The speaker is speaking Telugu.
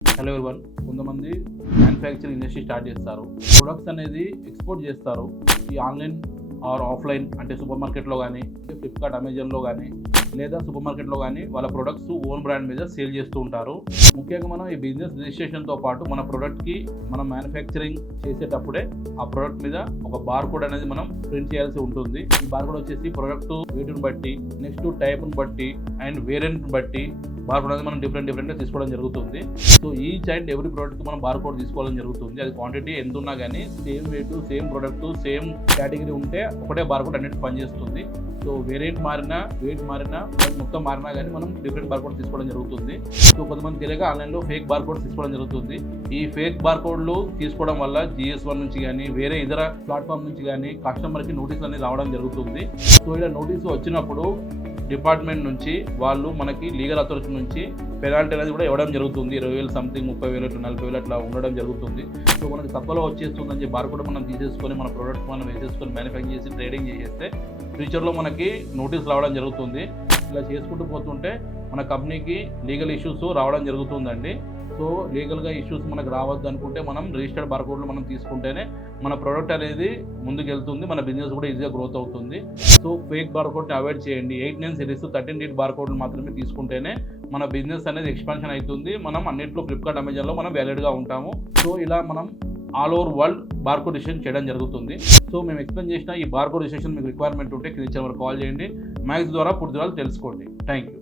Hello everyone. కొంతమంది మ్యానుఫ్యాక్చరింగ్ ఇండస్ట్రీ స్టార్ట్ చేస్తారు, ప్రొడక్ట్స్ అనేది ఎక్స్పోర్ట్ చేస్తారు. ఈ ఆన్లైన్ ఆర్ ఆఫ్లైన్ అంటే సూపర్ మార్కెట్లో కానీ, ఫ్లిప్కార్ట్, అమెజాన్లో కానీ, లేదా సూపర్ మార్కెట్లో కానీ వాళ్ళ ప్రొడక్ట్స్ ఓన్ బ్రాండ్ మీద సేల్ చేస్తూ ఉంటారు. ముఖ్యంగా మనం ఈ బిజినెస్ రిజిస్ట్రేషన్తో పాటు మన ప్రొడక్ట్కి మనం మ్యానుఫ్యాక్చరింగ్ చేసేటప్పుడే ఆ ప్రొడక్ట్ మీద ఒక బార్ కోడ్ అనేది మనం ప్రింట్ చేయాల్సి ఉంటుంది. ఈ బార్ కోడ్ వచ్చేసి ప్రొడక్ట్ వెయిట్ని బట్టి, నెక్స్ట్ టైప్ని బట్టి అండ్ వేరియంట్ని బట్టి బార్ కోడ్ అనేది మనం డిఫరెంట్గా తీసుకోవడం జరుగుతుంది. So each and every product మనం బార్ కోడ్ తీసుకోవడం జరుగుతుంది. అది క్వాంటిటీ ఎంత ఉన్నా కానీ same wait, same product, same category ఉంటే ఒకటే బార్ కోడ్ అన్నిటి పనిచేస్తుంది. సో వేరియంట్ మారినా, వెయిట్ మారినా, మొత్తం మారినా కానీ మనం డిఫరెంట్ బార్ కోడ్ తీసుకోవడం జరుగుతుంది. సో కొంతమంది తెలియక ఆన్లైన్లో ఫేక్ బార్ కోడ్స్ తీసుకోవడం జరుగుతుంది. ఈ ఫేక్ బార్ కోడ్లు తీసుకోవడం వల్ల GS1 నుంచి కానీ వేరే ఇతర ప్లాట్ఫామ్ నుంచి కానీ కస్టమర్కి నోటీస్ అనేది రావడం జరుగుతుంది. సో ఇలా నోటీసు వచ్చినప్పుడు డిపార్ట్మెంట్ నుంచి వాళ్ళు మనకి లీగల్ అథారిటీ నుంచి పెనాల్టీ అనేది కూడా ఇవ్వడం జరుగుతుంది. 20,000 సంథింగ్, 30,000, 40,000 అట్లా ఉండడం జరుగుతుంది. సో మనకి తక్కువలో వచ్చేస్తుందని చెప్పి బార్ కోడ్ మనం తీసేసుకొని మన ప్రోడక్ట్ మనం వేసేసుకొని మ్యానుఫ్యాక్చర్ చేసి ట్రేడింగ్ చేసేస్తే ఫ్యూచర్లో మనకి నోటీస్ రావడం జరుగుతుంది. ఇలా చేసుకుంటూ పోతుంటే మన కంపెనీకి లీగల్ ఇష్యూస్ రావడం జరుగుతుందండి. సో లీగల్గా ఇష్యూస్ మనకు రావద్దు అనుకుంటే మనం రిజిస్టర్డ్ బార్ కోడ్లు మనం తీసుకుంటేనే మన ప్రోడక్ట్ అనేది ముందుకు వెళ్తుంది, మన బిజినెస్ కూడా ఈజీగా గ్రోత్ అవుతుంది. సో ఫేక్ బార్ కోడ్ని అవాయిడ్ చేయండి. 8-9 సిరీస్ 13 బార్ కోడ్లు మాత్రమే తీసుకుంటేనే మన బిజినెస్ అనేది ఎక్స్పాన్షన్ అవుతుంది. మనం అన్నింటిలో ఫ్లిప్కార్ట్, అమెజాన్లో మనం వ్యాలిడ్గా ఉంటాము. సో ఇలా మనం all over world bar code registration చేయడం జరుగుతుంది. సో మేము ఎక్స్ప్లెయిన్ చేసిన ఈ బార్ కోడ్ రిజిస్ట్రేషన్ మీకు రిక్వైర్మెంట్ ఉంటే కింద వరకు కాల్ చేయండి. మ్యాక్స్ ద్వారా పూర్తి వివరాలు తెలుసుకోండి. Thank you.